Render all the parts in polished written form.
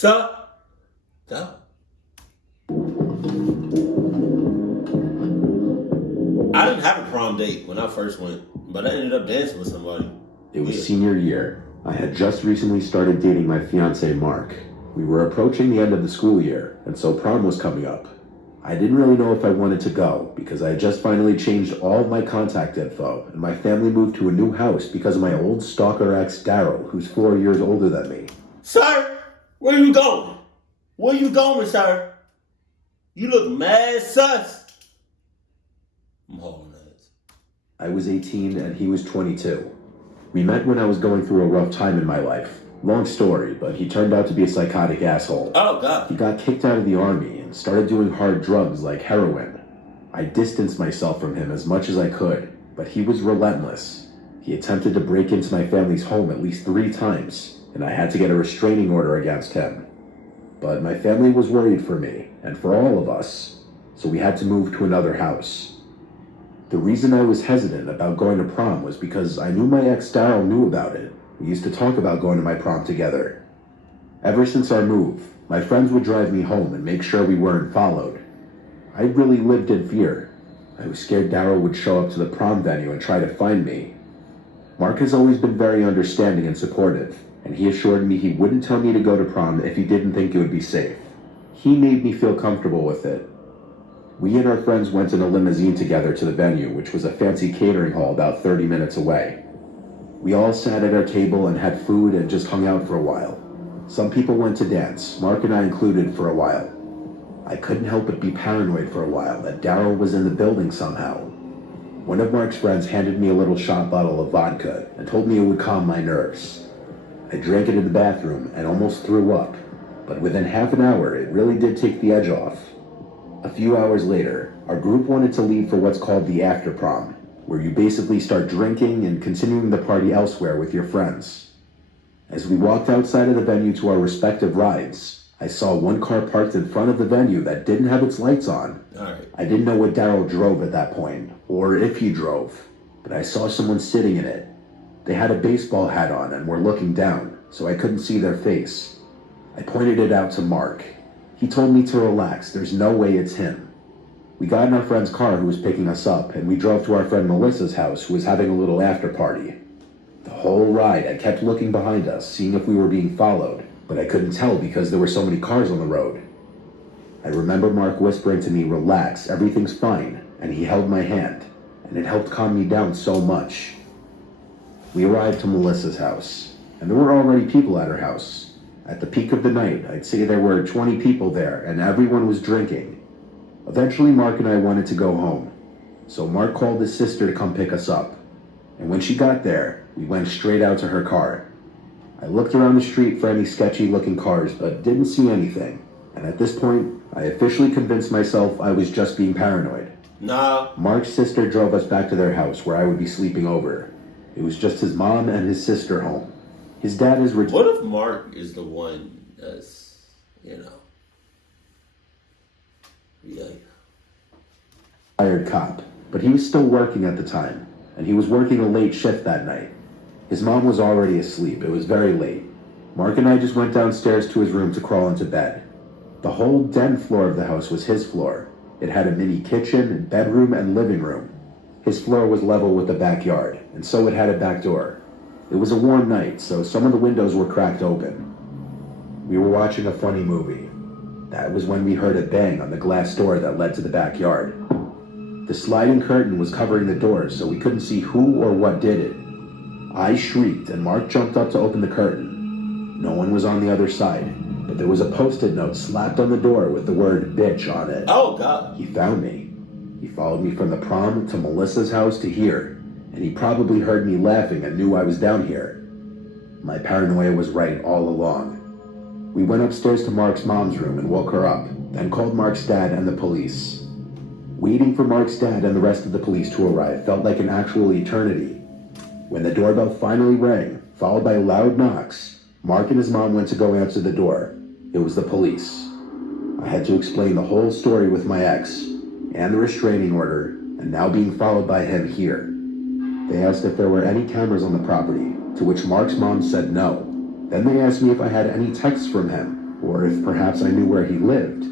So, go. I didn't have a prom date when I first went, but I ended up dancing with somebody. It was senior year. I had just recently started dating my fiancé, Mark. We were approaching the end of the school year, and so prom was coming up. I didn't really know if I wanted to go, because I had just finally changed all of my contact info, and my family moved to a new house because of my old stalker ex, Daryl, who's 4 years older than me. Sir, where you going? Where you going, sir? You look mad sus. I'm hauling ass. I was 18 and he was 22. We met when I was going through a rough time in my life. Long story, but he turned out to be a psychotic asshole. Oh, God. He got kicked out of the army and started doing hard drugs like heroin. I distanced myself from him as much as I could, but he was relentless. He attempted to break into my family's home at least 3 times, and I had to get a restraining order against him. But my family was worried for me, and for all of us, so we had to move to another house. The reason I was hesitant about going to prom was because I knew my ex Daryl knew about it. We used to talk about going to my prom together. Ever since our move, my friends would drive me home and make sure we weren't followed. I really lived in fear. I was scared Daryl would show up to the prom venue and try to find me. Mark has always been very understanding and supportive, and he assured me he wouldn't tell me to go to prom if he didn't think it would be safe. He made me feel comfortable with it. We and our friends went in a limousine together to the venue, which was a fancy catering hall about 30 minutes away. We all sat at our table and had food and just hung out for a while. Some people went to dance, Mark and I included, for a while. I couldn't help but be paranoid for a while that Daryl was in the building somehow. One of Mark's friends handed me a little shot bottle of vodka and told me it would calm my nerves. I drank it in the bathroom and almost threw up, but within half an hour it really did take the edge off. A few hours later, our group wanted to leave for what's called the after prom, where you basically start drinking and continuing the party elsewhere with your friends. As we walked outside of the venue to our respective rides, I saw one car parked in front of the venue that didn't have its lights on. All right. I didn't know what Daryl drove at that point, or if he drove, but I saw someone sitting in it. They had a baseball hat on and were looking down, so I couldn't see their face. I pointed it out to Mark. He told me to relax, there's no way it's him. We got in our friend's car who was picking us up, and we drove to our friend Melissa's house, who was having a little after party. The whole ride, I kept looking behind us, seeing if we were being followed, but I couldn't tell because there were so many cars on the road. I remember Mark whispering to me, relax, everything's fine, and he held my hand, and it helped calm me down so much. We arrived to Melissa's house, and there were already people at her house. At the peak of the night, I'd say there were 20 people there, and everyone was drinking. Eventually, Mark and I wanted to go home, so Mark called his sister to come pick us up. And when she got there, we went straight out to her car. I looked around the street for any sketchy-looking cars, but didn't see anything. And at this point, I officially convinced myself I was just being paranoid. No. Mark's sister drove us back to their house, where I would be sleeping over. It was just his mom and his sister home. His dad is What if Mark is the one that's, retired cop, but he was still working at the time, and he was working a late shift that night. His mom was already asleep. It was very late. Mark and I just went downstairs to his room to crawl into bed. The whole den floor of the house was his floor. It had a mini kitchen, bedroom, and living room. His floor was level with the backyard, and so it had a back door. It was a warm night, so some of the windows were cracked open. We were watching a funny movie. That was when we heard a bang on the glass door that led to the backyard. The sliding curtain was covering the door, so we couldn't see who or what did it. I shrieked, and Mark jumped up to open the curtain. No one was on the other side, but there was a post-it note slapped on the door with the word bitch on it. Oh, God. He found me. He followed me from the prom to Melissa's house to here. And he probably heard me laughing and knew I was down here. My paranoia was right all along. We went upstairs to Mark's mom's room and woke her up, then called Mark's dad and the police. Waiting for Mark's dad and the rest of the police to arrive felt like an actual eternity. When the doorbell finally rang, followed by loud knocks, Mark and his mom went to go answer the door. It was the police. I had to explain the whole story with my ex, and the restraining order, and now being followed by him here. They asked if there were any cameras on the property, to which Mark's mom said no. Then they asked me if I had any texts from him. or if perhaps I knew where he lived.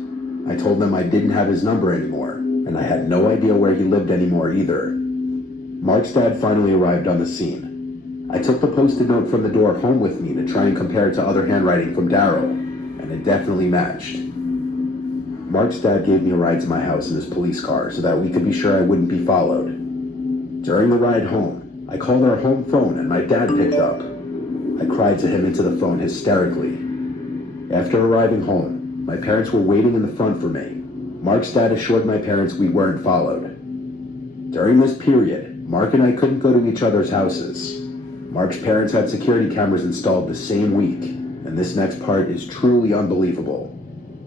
I told them I didn't have his number anymore, and I had no idea where he lived anymore either. Mark's dad finally arrived on the scene. I took the post-it note from the door home with me to try and compare it to other handwriting from Daryl, and it definitely matched. Mark's dad gave me a ride to my house in his police car so that we could be sure I wouldn't be followed. During the ride home, I called our home phone and my dad picked up. I cried to him into the phone hysterically. After arriving home, my parents were waiting in the front for me. Mark's dad assured my parents we weren't followed. During this period, Mark and I couldn't go to each other's houses. Mark's parents had security cameras installed the same week, and this next part is truly unbelievable.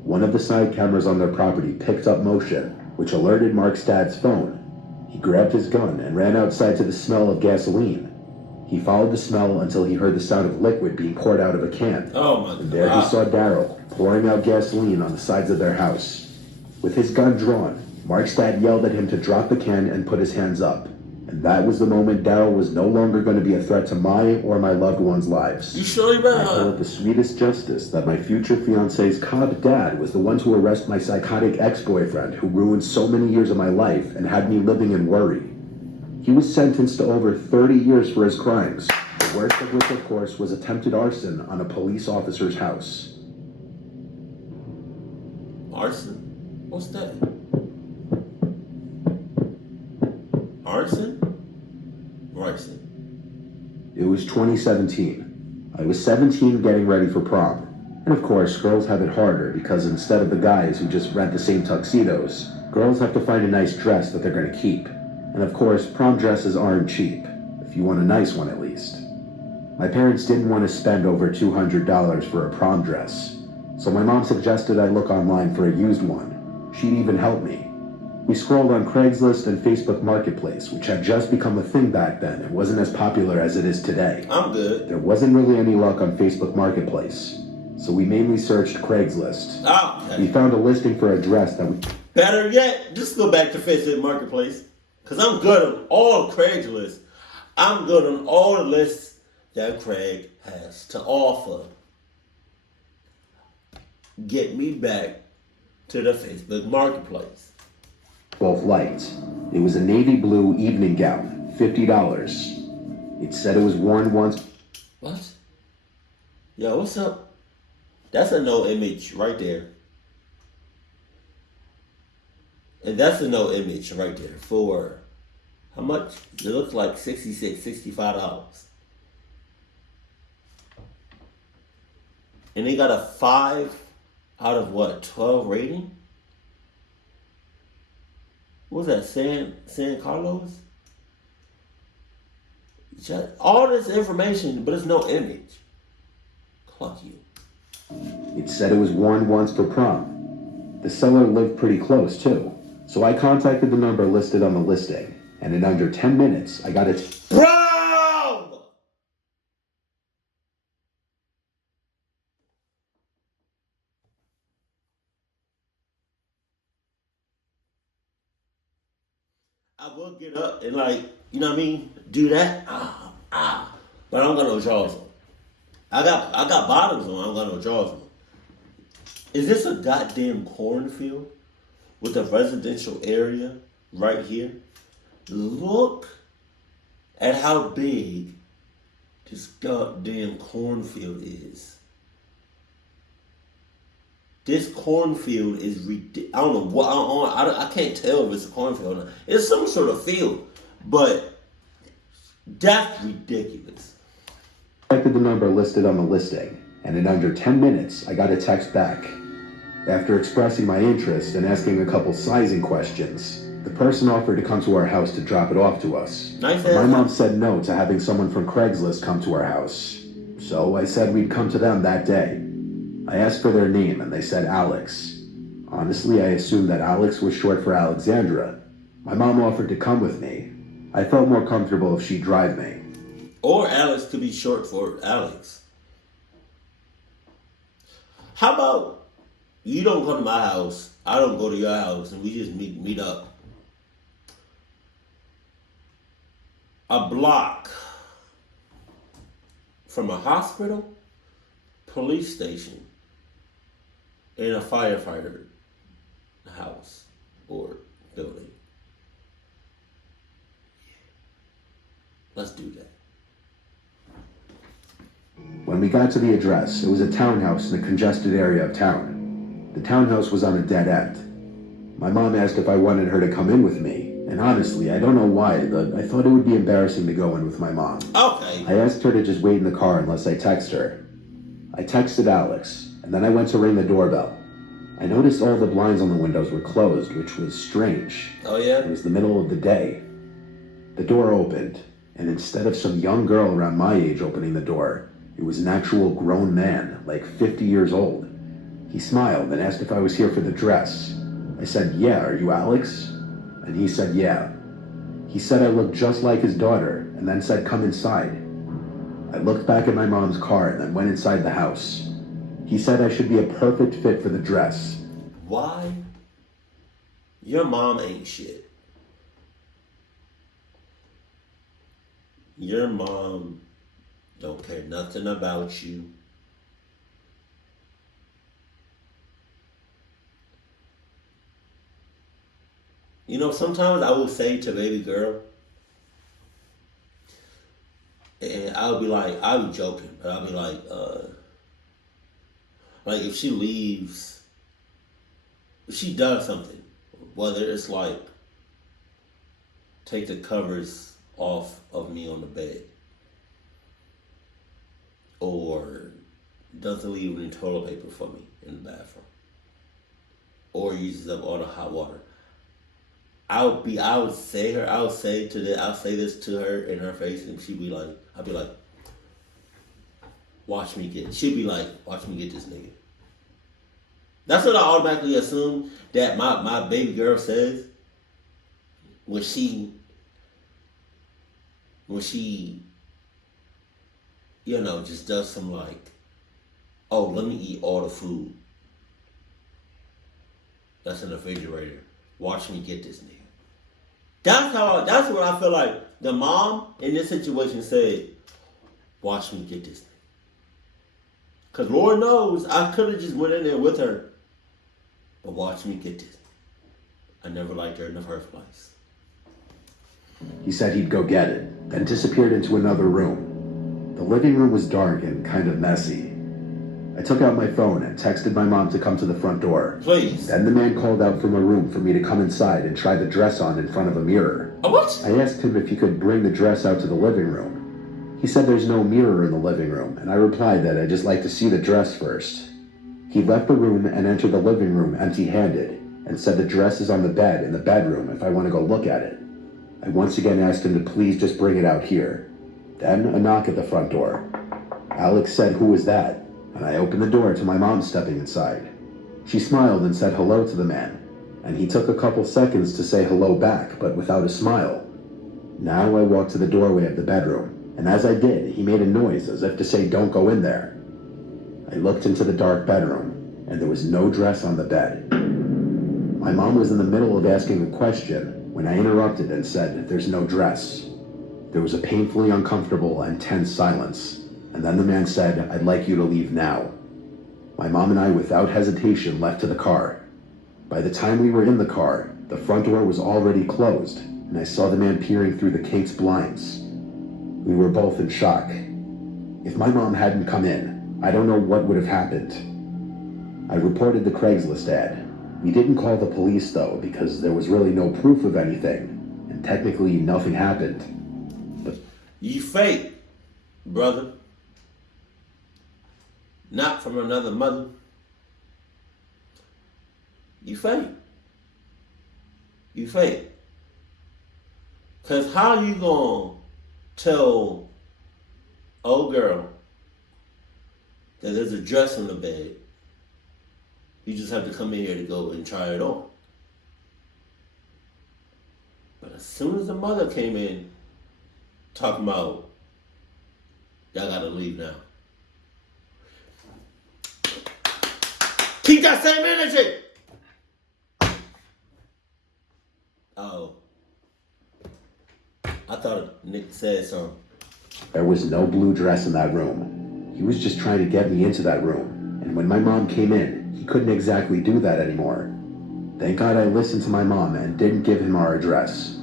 One of the side cameras on their property picked up motion, which alerted Mark's dad's phone. He grabbed his gun and ran outside to the smell of gasoline. He followed the smell until he heard the sound of liquid being poured out of a can. Oh my God. And there he saw Daryl pouring out gasoline on the sides of their house. With his gun drawn, Mark's dad yelled at him to drop the can and put his hands up. And that was the moment Daryl was no longer going to be a threat to my or my loved ones' lives. You sure you better? I call it the sweetest justice that my future fiance's cop dad was the one to arrest my psychotic ex-boyfriend who ruined so many years of my life and had me living in worry. He was sentenced to over 30 years for his crimes, the worst of which, of course, was attempted arson on a police officer's house. Arson? What's that? Arson? Arson. It was 2017. I was 17 getting ready for prom. And of course, girls have it harder because instead of the guys who just rent the same tuxedos, girls have to find a nice dress that they're going to keep. And of course, prom dresses aren't cheap, if you want a nice one at least. My parents didn't want to spend over $200 for a prom dress, so my mom suggested I look online for a used one. She'd even help me. We scrolled on Craigslist and Facebook Marketplace, which had just become a thing back then and wasn't as popular as it is today. I'm good. There wasn't really any luck on Facebook Marketplace, so we mainly searched Craigslist. Okay. We found a listing for a dress that we... Better yet, just go back to Facebook Marketplace. Because I'm good on all Craigslist. I'm good on all the lists that Craig has to offer. Get me back to the Facebook Marketplace. both liked. It was a navy blue evening gown, $50. It said it was worn once. What? Yo, what's up? That's a no image right there. And that's a no image right there for how much? It looks like $66, $65. And they got a 5 out of what, 12 rating? What was that, San Carlos? All this information, but it's no image. Cluck you. It said it was worn once for prom. The seller lived pretty close, too. So I contacted the number listed on the listing, and in under 10 minutes, I got it. Prom! I will get up and you know what I mean? Do that. But I don't got no drawers on. I got bottoms on, I don't got no drawers on. Is this a goddamn cornfield with a residential area right here? Look at how big this goddamn cornfield is. This cornfield is ridiculous. I don't know what, I can't tell if it's a cornfield or not. It's some sort of field, but that's ridiculous. I contacted the number listed on the listing, and in under 10 minutes, I got a text back. After expressing my interest and asking a couple sizing questions, the person offered to come to our house to drop it off to us. Nice. My mom said no to having someone from Craigslist come to our house, so I said we'd come to them that day. I asked for their name, and they said Alex. Honestly, I assumed that Alex was short for Alexandra. My mom offered to come with me. I felt more comfortable if she'd drive me. Or Alex could be short for Alex. How about you don't come to my house, I don't go to your house, and we just meet up a block from a hospital, police station, in a firefighter house or building. Let's do that. When we got to the address, it was a townhouse in a congested area of town. The townhouse was on a dead end. My mom asked if I wanted her to come in with me, and honestly, I don't know why, but I thought it would be embarrassing to go in with my mom. Okay. I asked her to just wait in the car unless I text her. I texted Alex, and then I went to ring the doorbell. I noticed all the blinds on the windows were closed, which was strange. Oh, yeah? It was the middle of the day. The door opened, and instead of some young girl around my age opening the door, it was an actual grown man, like 50 years old. He smiled and asked if I was here for the dress. I said, "Yeah, are you Alex?" And he said, "Yeah." He said I looked just like his daughter, and then said, "Come inside." I looked back at my mom's car and then went inside the house. He said I should be a perfect fit for the dress. Why? Your mom ain't shit. Your mom don't care nothing about you. You know, sometimes I will say to baby girl, and I'll be joking, but I'll be like if she leaves, if she does something, whether it's like take the covers off of me on the bed, or doesn't leave any toilet paper for me in the bathroom, or uses up all the hot water, I'll say this to her in her face, and I'll be like, watch me get this nigga. That's what I automatically assume that my baby girl says when she just does some oh, let me eat all the food that's in the refrigerator. Watch me get this nigga. That's what I feel like the mom in this situation said, watch me get this nigga. Because Lord knows I could have just went in there with her. But watch me get this. I never liked her in the first place. He said he'd go get it, then disappeared into another room. The living room was dark and kind of messy. I took out my phone and texted my mom to come to the front door. Please. Then the man called out from a room for me to come inside and try the dress on in front of a mirror. What? I asked him if he could bring the dress out to the living room. He said there's no mirror in the living room, and I replied that I'd just like to see the dress first. He left the room and entered the living room empty-handed, and said the dress is on the bed in the bedroom if I want to go look at it. I once again asked him to please just bring it out here. Then a knock at the front door. Alex said, "Who was that?" And I opened the door to my mom stepping inside. She smiled and said hello to the man, and he took a couple seconds to say hello back, but without a smile. Now I walked to the doorway of the bedroom, and as I did, he made a noise as if to say, "Don't go in there." I looked into the dark bedroom, and there was no dress on the bed. My mom was in the middle of asking a question when I interrupted and said, "There's no dress." There was a painfully uncomfortable and tense silence, and then the man said, "I'd like you to leave now." My mom and I, without hesitation, left to the car. By the time we were in the car, the front door was already closed, and I saw the man peering through the kinked blinds. We were both in shock. If my mom hadn't come in, I don't know what would have happened. I reported the Craigslist ad. We didn't call the police, though, because there was really no proof of anything, and technically nothing happened. But You fake, brother. Not from another mother. You fake. You fake. Because how you gonna tell old girl that there's a dress on the bed? You just have to come in here to go and try it on. But as soon as the mother came in, talking about, y'all gotta leave now. Keep that same energy! Oh. I thought Nick said something. there was no blue dress in that room. He was just trying to get me into that room, and when my mom came in, he couldn't exactly do that anymore. Thank God I listened to my mom and didn't give him our address.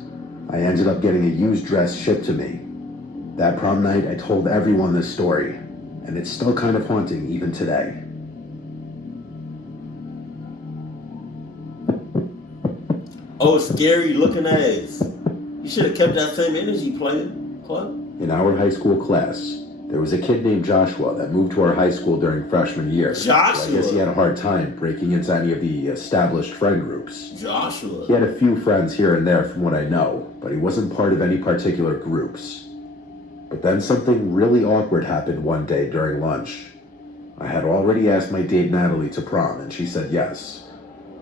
I ended up getting a used dress shipped to me. That prom night, I told everyone this story, and it's still kind of haunting even today. Oh, scary looking ass. You should have kept that same energy playing, Club. In our high school class, there was a kid named Joshua that moved to our high school during freshman year. Joshua? So I guess he had a hard time breaking into any of the established friend groups. Joshua. He had a few friends here and there from what I know, but he wasn't part of any particular groups. But then something really awkward happened one day during lunch. I had already asked my date Natalie to prom, and she said yes.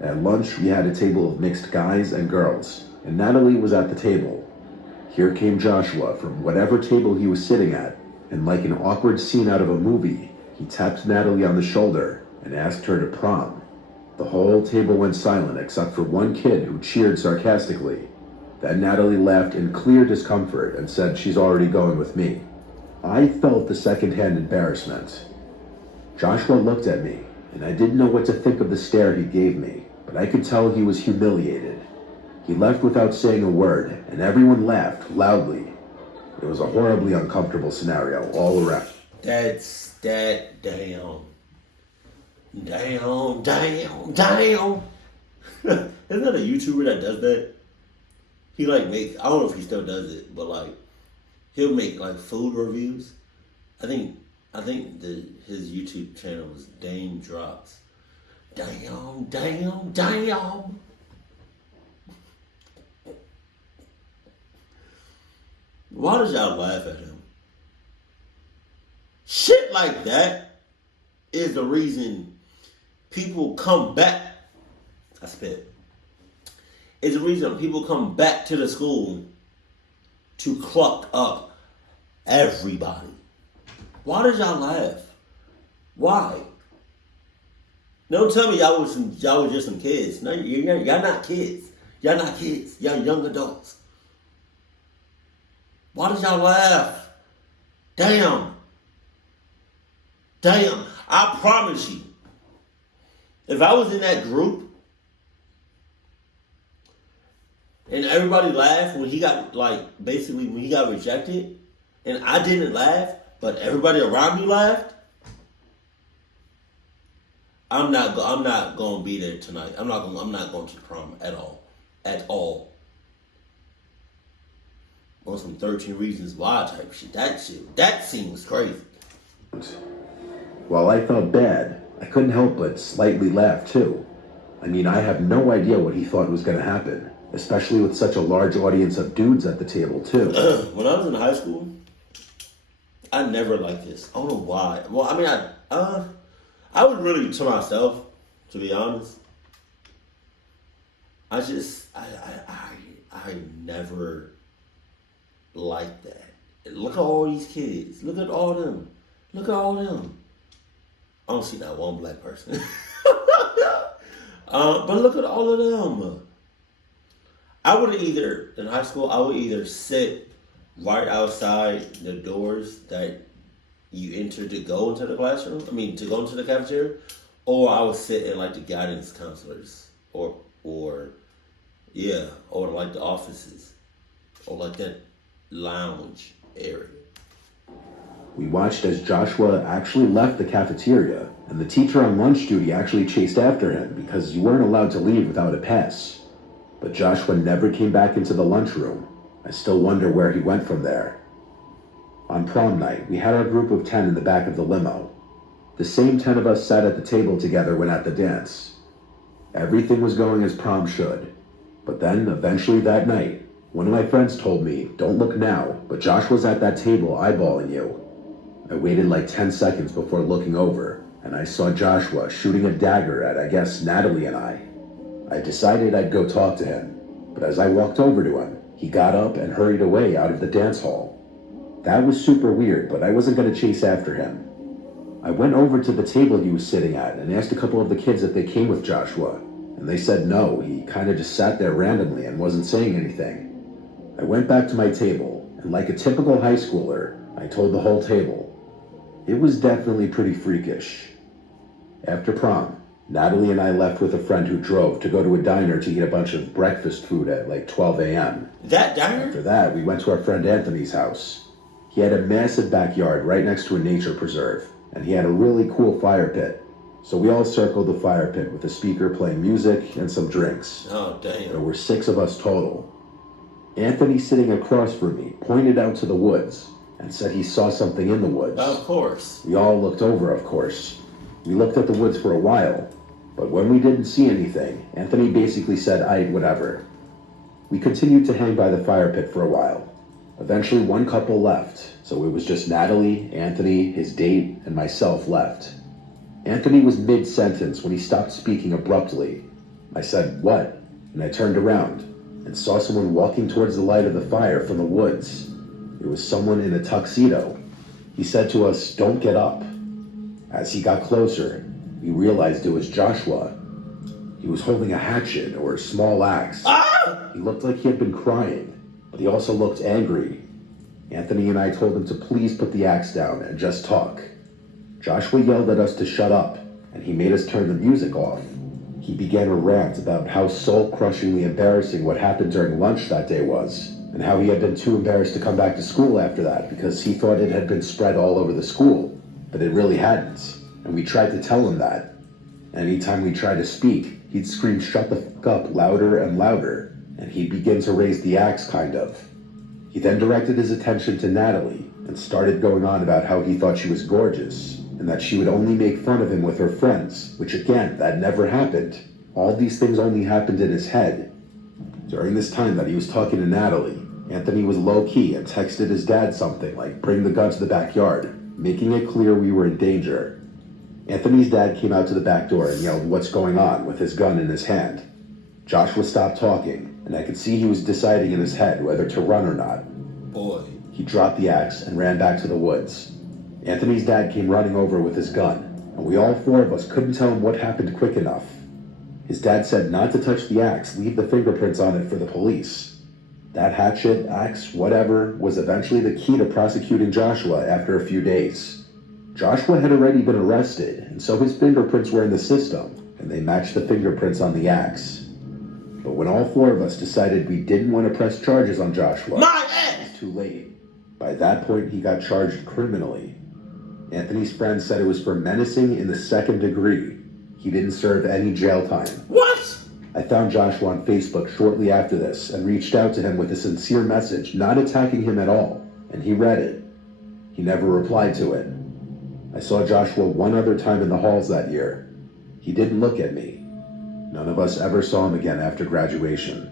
At lunch, we had a table of mixed guys and girls, and Natalie was at the table. Here came Joshua from whatever table he was sitting at, and like an awkward scene out of a movie, he tapped Natalie on the shoulder and asked her to prom. The whole table went silent except for one kid who cheered sarcastically. Then Natalie laughed in clear discomfort and said she's already going with me. I felt the secondhand embarrassment. Joshua looked at me, and I didn't know what to think of the stare he gave me, but I could tell he was humiliated. He left without saying a word, and everyone laughed loudly. It was a horribly uncomfortable scenario all around. That's that damn. Isn't that a YouTuber that does that? He like make, I don't know if he still does it, but like he'll make like food reviews. I think his YouTube channel was Dame Drops. Damn. Why does y'all laugh at him? Shit like that is the reason people come back. I spit. It's the reason people come back to the school to cluck up everybody. Why did y'all laugh? Why? Don't tell me y'all was just some kids. No, y'all not kids. Y'all not kids. Y'all young adults. Why did y'all laugh? Damn. I promise you, if I was in that group and everybody laughed when he got when he got rejected, and I didn't laugh, but everybody around me laughed, I'm not going to be there tonight. I'm not going to prom at all. On some 13 Reasons Why type shit. That seems crazy. While I felt bad, I couldn't help but slightly laugh too. I mean, I have no idea what he thought was going to happen, especially with such a large audience of dudes at the table too. When I was in high school, I never liked this. I don't know why. Well, I mean, I was really to myself, to be honest. I never liked that. Look at all these kids. Look at all them. I don't see that one black person. But look at all of them. In high school, I would either sit right outside the doors that you enter to go into the classroom, to go into the cafeteria, or I would sit in like the guidance counselors, or like the offices, or like that lounge area. We watched as Joshua actually left the cafeteria, and the teacher on lunch duty actually chased after him because you weren't allowed to leave without a pass. But Joshua never came back into the lunchroom. I still wonder where he went from there. On prom night, we had our group of 10 in the back of the limo. The same 10 of us sat at the table together when at the dance. Everything was going as prom should. But then, eventually that night, one of my friends told me, "Don't look now, but Joshua's at that table eyeballing you." I waited like 10 seconds before looking over, and I saw Joshua shooting a dagger at, I guess, Natalie and I. I decided I'd go talk to him, but as I walked over to him, he got up and hurried away out of the dance hall. That was super weird, but I wasn't going to chase after him. I went over to the table he was sitting at and asked a couple of the kids if they came with Joshua, and they said no, he kind of just sat there randomly and wasn't saying anything. I went back to my table, and like a typical high schooler, I told the whole table. It was definitely pretty freakish. After prom, Natalie and I left with a friend who drove to go to a diner to eat a bunch of breakfast food at like 12 a.m. That diner? After that, we went to our friend Anthony's house. He had a massive backyard right next to a nature preserve, and he had a really cool fire pit. So we all circled the fire pit with a speaker playing music and some drinks. Oh, damn. There were 6 of us total. Anthony, sitting across from me, pointed out to the woods and said he saw something in the woods. Of course. We all looked over, of course. We looked at the woods for a while, but when we didn't see anything, Anthony basically said, "Aight, whatever." We continued to hang by the fire pit for a while. Eventually, one couple left, so it was just Natalie, Anthony, his date, and myself left. Anthony was mid-sentence when he stopped speaking abruptly. I said, "What?" And I turned around and saw someone walking towards the light of the fire from the woods. It was someone in a tuxedo. He said to us, "Don't get up." As he got closer, we realized it was Joshua. He was holding a hatchet or a small axe. Ah! He looked like he had been crying, but he also looked angry. Anthony and I told him to please put the axe down and just talk. Joshua yelled at us to shut up, and he made us turn the music off. He began a rant about how soul-crushingly embarrassing what happened during lunch that day was, and how he had been too embarrassed to come back to school after that because he thought it had been spread all over the school, but it really hadn't, and we tried to tell him that. Anytime we tried to speak, he'd scream "shut the fuck up" louder and louder, and he'd begin to raise the axe, kind of. He then directed his attention to Natalie and started going on about how he thought she was gorgeous, and that she would only make fun of him with her friends, which again, that never happened. All these things only happened in his head. During this time that he was talking to Natalie, Anthony was low-key and texted his dad something like, "Bring the gun to the backyard," making it clear we were in danger. Anthony's dad came out to the back door and yelled, "What's going on?" with his gun in his hand. Joshua stopped talking, and I could see he was deciding in his head whether to run or not. Boy. He dropped the axe and ran back to the woods. Anthony's dad came running over with his gun, and we all 4 of us couldn't tell him what happened quick enough. His dad said not to touch the axe, leave the fingerprints on it for the police. That hatchet, axe, whatever, was eventually the key to prosecuting Joshua after a few days. Joshua had already been arrested, and so his fingerprints were in the system, and they matched the fingerprints on the axe. But when all 4 of us decided we didn't want to press charges on Joshua, My it ass! was too late. By that point, he got charged criminally. Anthony's friend said it was for menacing in the 2nd degree. He didn't serve any jail time. What? I found Joshua on Facebook shortly after this and reached out to him with a sincere message, not attacking him at all, and he read it. He never replied to it. I saw Joshua one other time in the halls that year. He didn't look at me. None of us ever saw him again after graduation.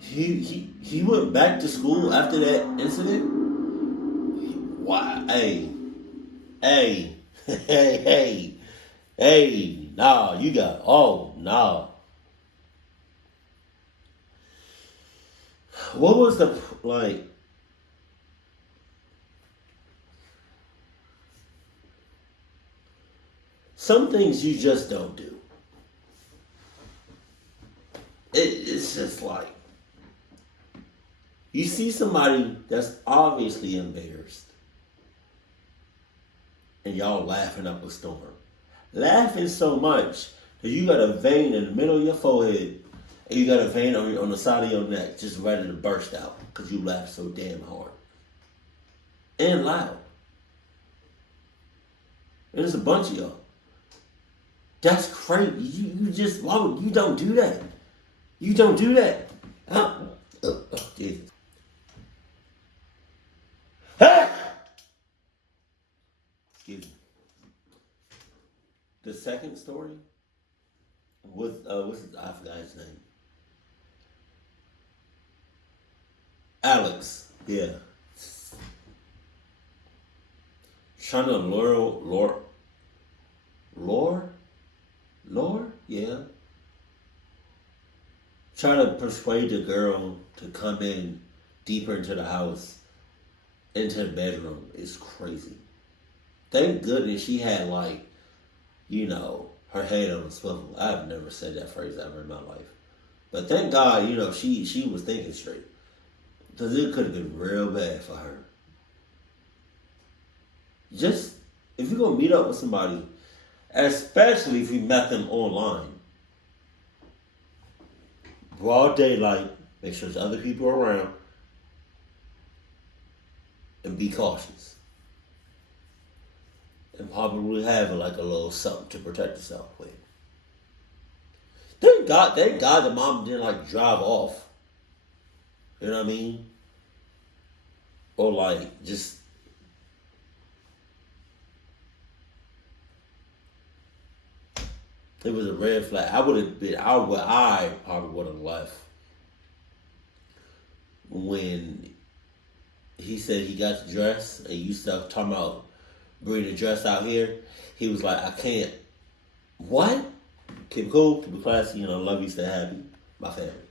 He went back to school after that incident? Why? Hey, nah, you got, oh, nah. What was the, like, some things you just don't do. It's just like, you see somebody that's obviously embarrassed, and y'all laughing up a storm. Laughing so much that you got a vein in the middle of your forehead, and you got a vein on the side of your neck just ready to burst out because you laughed so damn hard. And loud. And there's a bunch of y'all. That's crazy. You just, why would, you don't do that. You don't do that. Jesus. Hey! Excuse me. The second story was, I forgot his name. Alex, yeah. Trying to lure, yeah. Trying to persuade the girl to come in deeper into the house, into the bedroom. Is crazy. Thank goodness she had, like, you know, her head on a swivel. I've never said that phrase ever in my life. But thank God, you know, she was thinking straight. Because it could have been real bad for her. Just if you're gonna meet up with somebody, especially if you met them online, broad daylight, make sure there's other people around, and be cautious. And probably have like a little something to protect yourself with. Thank God that mom didn't like drive off. You know what I mean? Or like just it was a red flag. I probably would have left when he said he got the dress and you stuff talking about bring the dress out here. He was like, I can't. What? Keep it cool, keep it classy, love you, stay happy. My family.